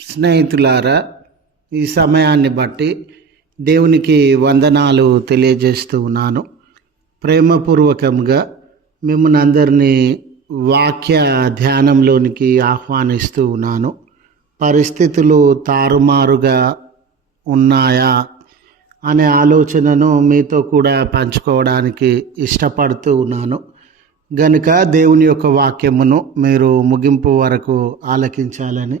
స్నేహితులారా ఈ సమయాన్ని బట్టి దేవునికి వందనాలు తెలియజేస్తూ ఉన్నాను. ప్రేమపూర్వకంగా మిమ్మల్ని అందరినీ వాక్య ధ్యానంలోనికి ఆహ్వానిస్తూ ఉన్నాను. పరిస్థితులు తారుమారుగా ఉన్నాయా అనే ఆలోచనను మీతో కూడా పంచుకోవడానికి ఇష్టపడుతూ ఉన్నాను. గనుక దేవుని యొక్క వాక్యమును మీరు ముగింపు వరకు ఆలకించాలని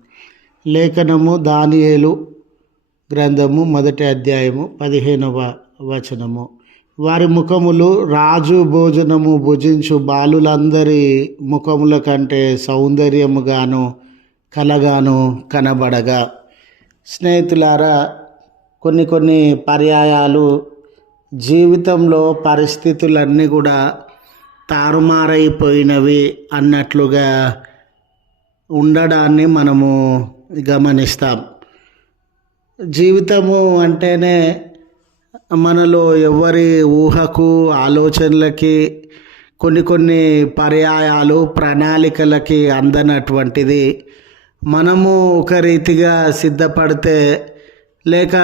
లేఖనము దానియేలు గ్రంథము మొదటి అధ్యాయము పదిహేనవ వచనము. వారి ముఖములు రాజు భోజనము భుజించు బాలులందరి ముఖముల కంటే సౌందర్యముగాను కలగాను కనబడగా. స్నేహితులారా కొన్ని కొన్ని పర్యాయాలు జీవితంలో పరిస్థితులన్నీ కూడా తారుమారైపోయినవి అన్నట్లుగా ఉండడాన్ని మనము గమనిస్తాం. జీవితము అంటేనే మనలో ఎవరి ఊహకు ఆలోచనలకి కొన్ని కొన్ని పర్యాయాలు ప్రణాళికలకి అందనటువంటిది. మనము ఒక రీతిగా సిద్ధపడితే లేక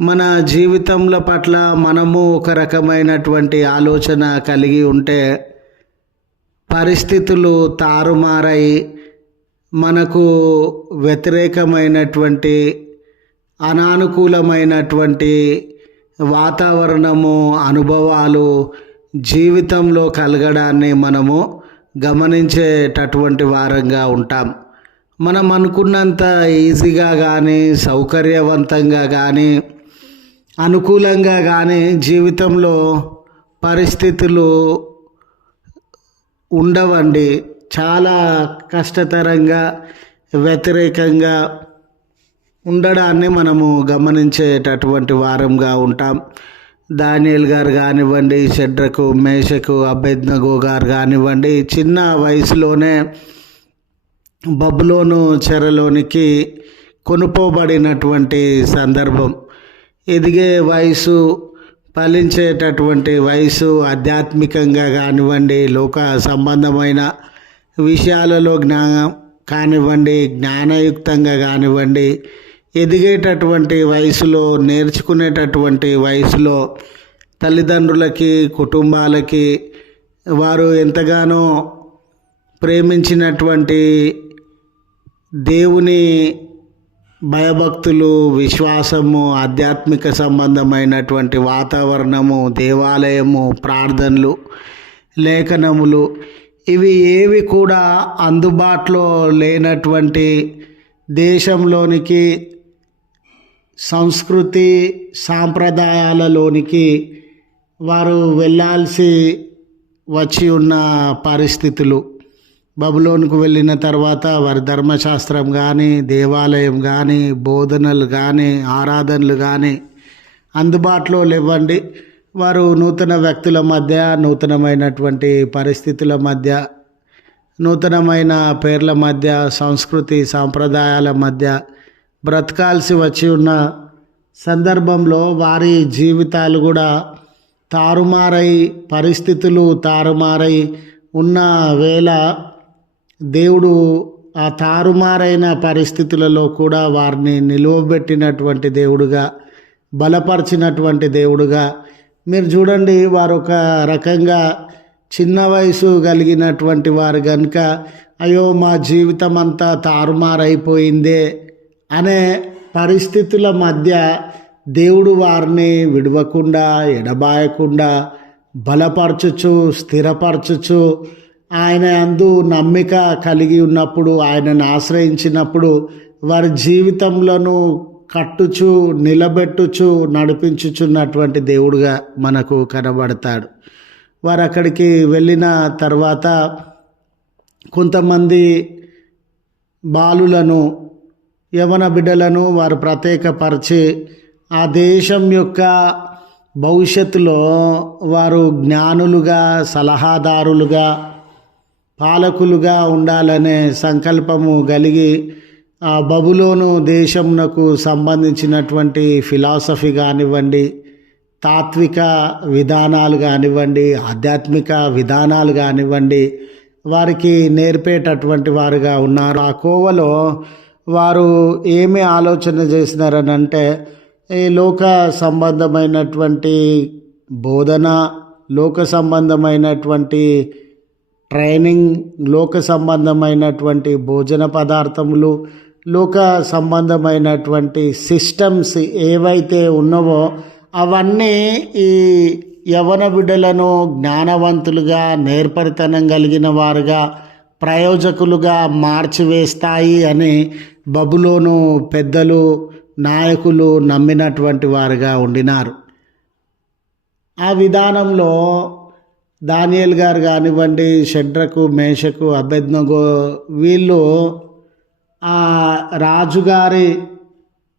మన జీవితంల పట్ల మనము ఒక రకమైనటువంటి ఆలోచన కలిగి ఉంటే పరిస్థితులు తారుమారై మనకు వ్యతిరేకమైనటువంటి అనానుకూలమైనటువంటి వాతావరణము అనుభవాలు జీవితంలో కలగడాన్ని మనము గమనించేటటువంటి వారంగా ఉంటాం. మనం అనుకున్నంత ఈజీగా కానీ సౌకర్యవంతంగా కానీ అనుకూలంగా కానీ జీవితంలో పరిస్థితులు ఉండవండి. చాలా కష్టతరంగా వ్యతిరేకంగా ఉండడాన్ని మనము గమనించేటటువంటి వారంగా ఉంటాం. దానియల్ గారు కానివ్వండి షడ్రకు మేషకు అభ్యర్థగో గారు కానివ్వండి చిన్న వయసులోనే బబులోను చెరలోనికి కొనుపోబడినటువంటి సందర్భం. ఎదిగే వయసు ఫలించేటటువంటి వయసు ఆధ్యాత్మికంగా కానివ్వండి లోక సంబంధమైన విషయాలలో జ్ఞానం కానివ్వండి జ్ఞానయుక్తంగా కానివ్వండి ఎదిగేటటువంటి వయసులో నేర్చుకునేటటువంటి వయసులో తల్లిదండ్రులకి కుటుంబాలకి వారు ఎంతగానో ప్రేమించినటువంటి దేవుని భయభక్తులు విశ్వాసము ఆధ్యాత్మిక సంబంధమైనటువంటి వాతావరణము దేవాలయము ప్రార్థనలు లేఖనములు ఇవి ఏవి కూడా అందుబాటులో లేనటువంటి దేశంలోనికి సంస్కృతి సాంప్రదాయాలలోనికి వారు వెళ్ళాల్సి వచ్చి ఉన్న పరిస్థితులు. బబులోనికి వెళ్ళిన తర్వాత వారి ధర్మశాస్త్రం కానీ దేవాలయం కానీ బోధనలు కానీ ఆరాధనలు కానీ అందుబాటులో లేవండి. వారు నూతన వ్యక్తుల మధ్య నూతనమైనటువంటి పరిస్థితుల మధ్య నూతనమైన పేర్ల మధ్య సంస్కృతి సాంప్రదాయాల మధ్య బ్రతకాల్సి వచ్చి ఉన్న సందర్భంలో వారి జీవితాలు కూడా తారుమారై పరిస్థితులు తారుమారై ఉన్న వేళ దేవుడు ఆ తారుమారైన పరిస్థితులలో కూడా వారిని నిలువబెట్టినటువంటి దేవుడుగా బలపరిచినటువంటి దేవుడుగా మీరు చూడండి వారు ఒక రకంగా చిన్న వయసు కలిగినటువంటి వారు కనుక అయ్యో మా జీవితం అంతా తారుమారైపోయిందే అనే పరిస్థితుల మధ్య దేవుడు వారిని విడవకుండా ఎడబాయకుండా బలపరచుచు స్థిరపరచుచు ఆయన అందు నమ్మిక కలిగి ఉన్నప్పుడు ఆయనను ఆశ్రయించినప్పుడు వారి జీవితంలోనూ కట్టుచు నిలబెట్టుచు నడిపించుచున్నటువంటి దేవుడుగా మనకు కనబడతాడు. వారు అక్కడికి వెళ్ళిన తర్వాత కొంతమంది బాలులను యవన బిడ్డలను వారు ప్రత్యేకపరిచి ఆ దేశం యొక్క భవిష్యత్తులో వారు జ్ఞానులుగా సలహాదారులుగా పాలకులుగా ఉండాలనే సంకల్పము కలిగి బబులోను దేశంనకు సంబంధించినటువంటి ఫిలాసఫీ కానివ్వండి తాత్విక విధానాలు కానివ్వండి ఆధ్యాత్మిక విధానాలు కానివ్వండి వారికి నేర్పేటటువంటి వారుగా ఉన్నారు. ఆ కోవలో వారు ఏమి ఆలోచన చేసినారని అంటే ఈ లోక సంబంధమైనటువంటి బోధన లోక సంబంధమైనటువంటి ట్రైనింగ్ లోక సంబంధమైనటువంటి భోజన పదార్థములు లోక సంబంధమైనటువంటి సిస్టమ్స్ ఏవైతే ఉన్నవో అవన్నీ ఈ యవన బిడ్డలను జ్ఞానవంతులుగా నేర్పరితనం కలిగిన వారుగా ప్రయోజకులుగా మార్చివేస్తాయి అని బబులోను పెద్దలు నాయకులు నమ్మినటువంటి వారుగా ఉండినారు. ఆ విధానంలో దానియల్ గారు కానివ్వండి షడ్రకు మేషకు అభెజ్ఞగో వీళ్ళు ఆ రాజుగారి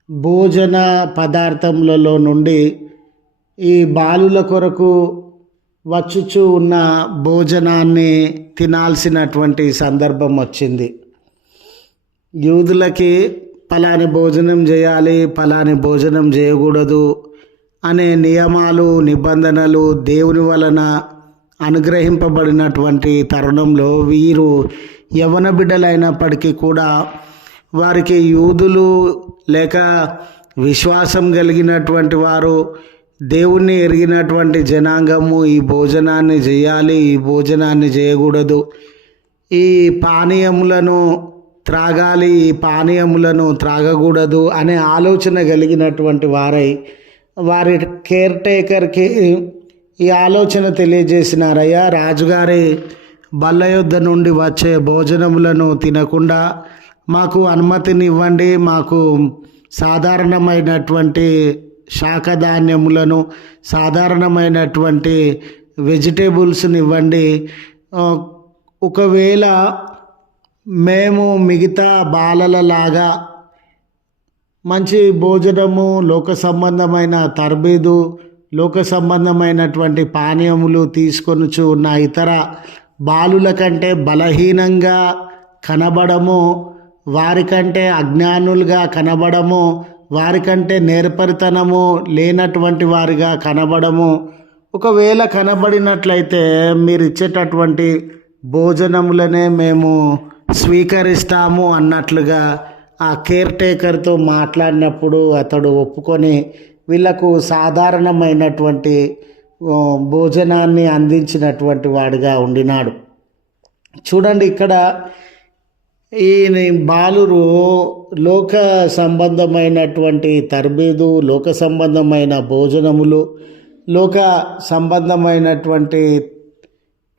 భోజన పదార్థములలో నుండి ఈ బాలుల కొరకు వచ్చుచూ ఉన్న భోజనాన్ని తినాల్సినటువంటి సందర్భం వచ్చింది. యూదులకి పలాని భోజనం చేయాలి పలాని భోజనం చేయకూడదు అనే నియమాలు నిబంధనలు దేవుని వలన అనుగ్రహింపబడినటువంటి తరుణంలో వీరు యవన బిడ్డలైనప్పటికీ కూడా వారికి యూదులు లేక విశ్వాసం కలిగినటువంటి వారు దేవుణ్ణి ఎరిగినటువంటి జనాంగము ఈ భోజనాన్ని చేయాలి ఈ భోజనాన్ని చేయకూడదు. ఈ పానీయములను త్రాగాలి ఈ పానీయములను త్రాగకూడదు అనే ఆలోచన కలిగినటువంటి వారై వారి కేర్ టేకర్కి ఈ ఆలోచన తెలియజేసినారయ్యా. రాజుగారి బల్ల యొద్ద నుండి వచ్చే భోజనములను తినకుండా మాకు అనుమతిని ఇవ్వండి మాకు సాధారణమైనటువంటి శాఖధాన్యములను సాధారణమైనటువంటి వెజిటేబుల్స్ని ఇవ్వండి ఒకవేళ మేము మిగతా బాలలలాగా మంచి భోజనము లోక సంబంధమైన తర్బీదు లోక సంబంధమైనటువంటి పానీయములు తీసుకొనుచు ఉన్న ఇతర బాలుల కంటే బలహీనంగా కనబడము వారికంటే అజ్ఞానులుగా కనబడము వారికంటే నేర్పరితనము లేనటువంటి వారిగా కనబడము. ఒకవేళ కనబడినట్లయితే మీరు ఇచ్చేటటువంటి భోజనములనే మేము స్వీకరిస్తాము అన్నట్లుగా ఆ కేర్ టేకర్తో మాట్లాడినప్పుడు అతడు ఒప్పుకొని వీళ్ళకు సాధారణమైనటువంటి భోజనాన్ని అందించినటువంటి వాడిగా ఉండినాడు. చూడండి ఇక్కడ ఈ బాలురు లోక సంబంధమైనటువంటి తర్బీదు లోక సంబంధమైన భోజనములు లోక సంబంధమైనటువంటి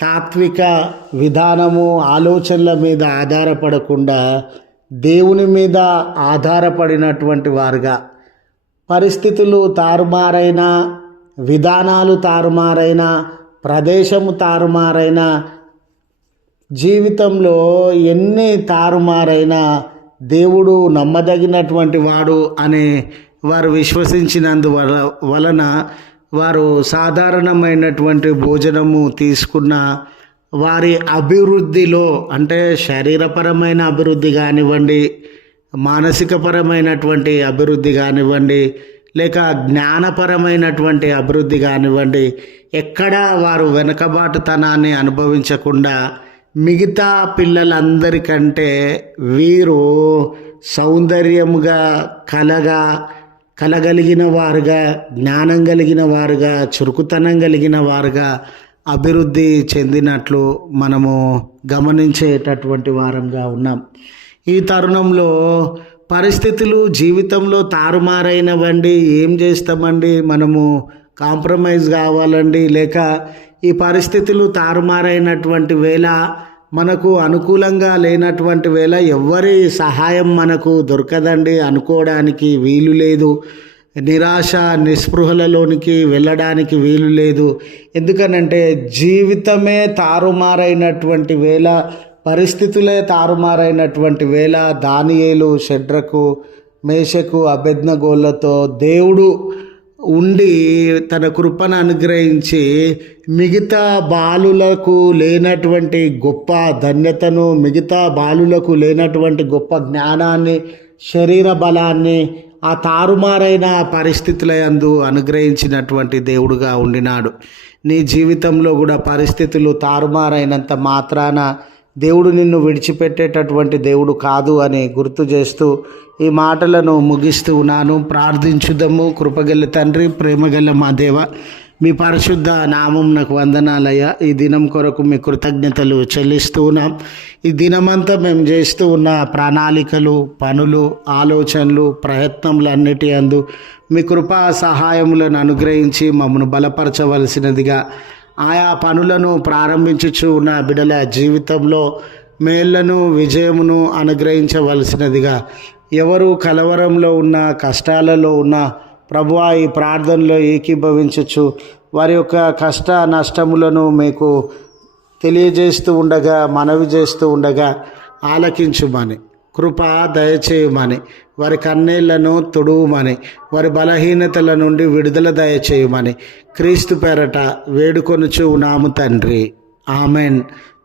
తాత్విక విధానము ఆలోచనల మీద ఆధారపడకుండా దేవుని మీద ఆధారపడినటువంటి వారుగా. పరిస్థితులు తారుమారైన విధానాలు తారుమారైన ప్రదేశము తారుమారైన జీవితంలో ఎన్ని తారుమారైనా దేవుడు నమ్మదగినటువంటి వాడు అని వారు విశ్వసించినందు వల వలన వారు సాధారణమైనటువంటి భోజనము తీసుకున్న వారి అభివృద్ధిలో అంటే శరీరపరమైన అభివృద్ధి కానివ్వండి మానసికపరమైనటువంటి అభివృద్ధి కానివ్వండి లేక జ్ఞానపరమైనటువంటి అభివృద్ధి కానివ్వండి ఎక్కడా వారు వెనుకబాటుతనాన్ని అనుభవించకుండా మిగతా పిల్లలందరికంటే వీరు సౌందర్యముగా కలగా కలగలిగిన వారుగా జ్ఞానం కలిగిన వారుగా చురుకుతనం కలిగిన వారుగా అభివృద్ధి చెందినట్లు మనము గమనించేటటువంటి వారంగా ఉన్నాం. ఈ తరుణంలో పరిస్థితులు జీవితంలో తారుమారైనవండి ఏం చేస్తామండి? మనము కాంప్రమైజ్ కావాలండి లేక ఈ పరిస్థితులు తారుమారైనటువంటి వేళ మనకు అనుకూలంగా లేనటువంటి వేళ ఎవ్వరి సహాయం మనకు దొరకదండి అనుకోవడానికి వీలు లేదు. నిరాశ నిస్పృహలలోనికి వెళ్ళడానికి వీలు లేదు. ఎందుకనంటే జీవితమే తారుమారైనటువంటి వేళ పరిస్థితులే తారుమారైనటువంటి వేళ. దానియేలు షడ్రకు మేషకు అభెజ్ఞగోళ్ళతో దేవుడు ఉండి తన కృపను అనుగ్రహించి మిగతా బాలులకు లేనటువంటి గొప్ప ధన్యతను మిగతా బాలులకు లేనటువంటి గొప్ప జ్ఞానాన్ని శరీర బలాన్ని ఆ తారుమారైన పరిస్థితుల యందు అనుగ్రహించినటువంటి దేవుడుగా ఉండినాడు. నీ జీవితంలో కూడా పరిస్థితులు తారుమారైనంత మాత్రాన దేవుడు నిన్ను విడిచిపెట్టేటటువంటి దేవుడు కాదు అని గుర్తు చేస్తూ ఈ మాటలను ముగిస్తూ ఉన్నాను. ప్రార్థించుదము. కృపగల తండ్రి ప్రేమగల మా దేవ మీ పరిశుద్ధ నామం నాకు వందనాలయ్యా. ఈ దినం కొరకు మీ కృతజ్ఞతలు చెల్లిస్తూ ఉన్నాం. ఈ దినమంతా మేము చేస్తూ ఉన్న ప్రణాళికలు పనులు ఆలోచనలు ప్రయత్నములు అన్నిటి అందు మీ కృపా సహాయములను అనుగ్రహించి మమ్మను బలపరచవలసినదిగా ఆయా పనులను ప్రారంభించుచు ఉన్న బిడల జీవితంలో మేళ్ళను విజయమును అనుగ్రహించవలసినదిగా. ఎవరు కలవరంలో ఉన్న కష్టాలలో ఉన్న ప్రభువా ఈ ప్రార్థనలో ఏకీభవించచ్చు వారి యొక్క కష్ట నష్టములను మీకు తెలియజేస్తూ ఉండగా మనవి చేస్తూ ఉండగా ఆలకించుమని కృప దయచేయమని వారి కన్నీళ్ళను తుడువుమని వారి బలహీనతల నుండి విడుదల దయచేయమని క్రీస్తు పేరట వేడుకొనుచు ఉన్నాము తండ్రి. ఆమెన్.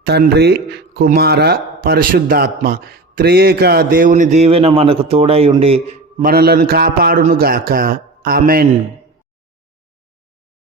తండ్రి కుమార పరిశుద్ధాత్మ త్రియేక దేవుని దీవెన మనకు తోడై ఉండి మనలను కాపాడునుగాక. ఆమెన్.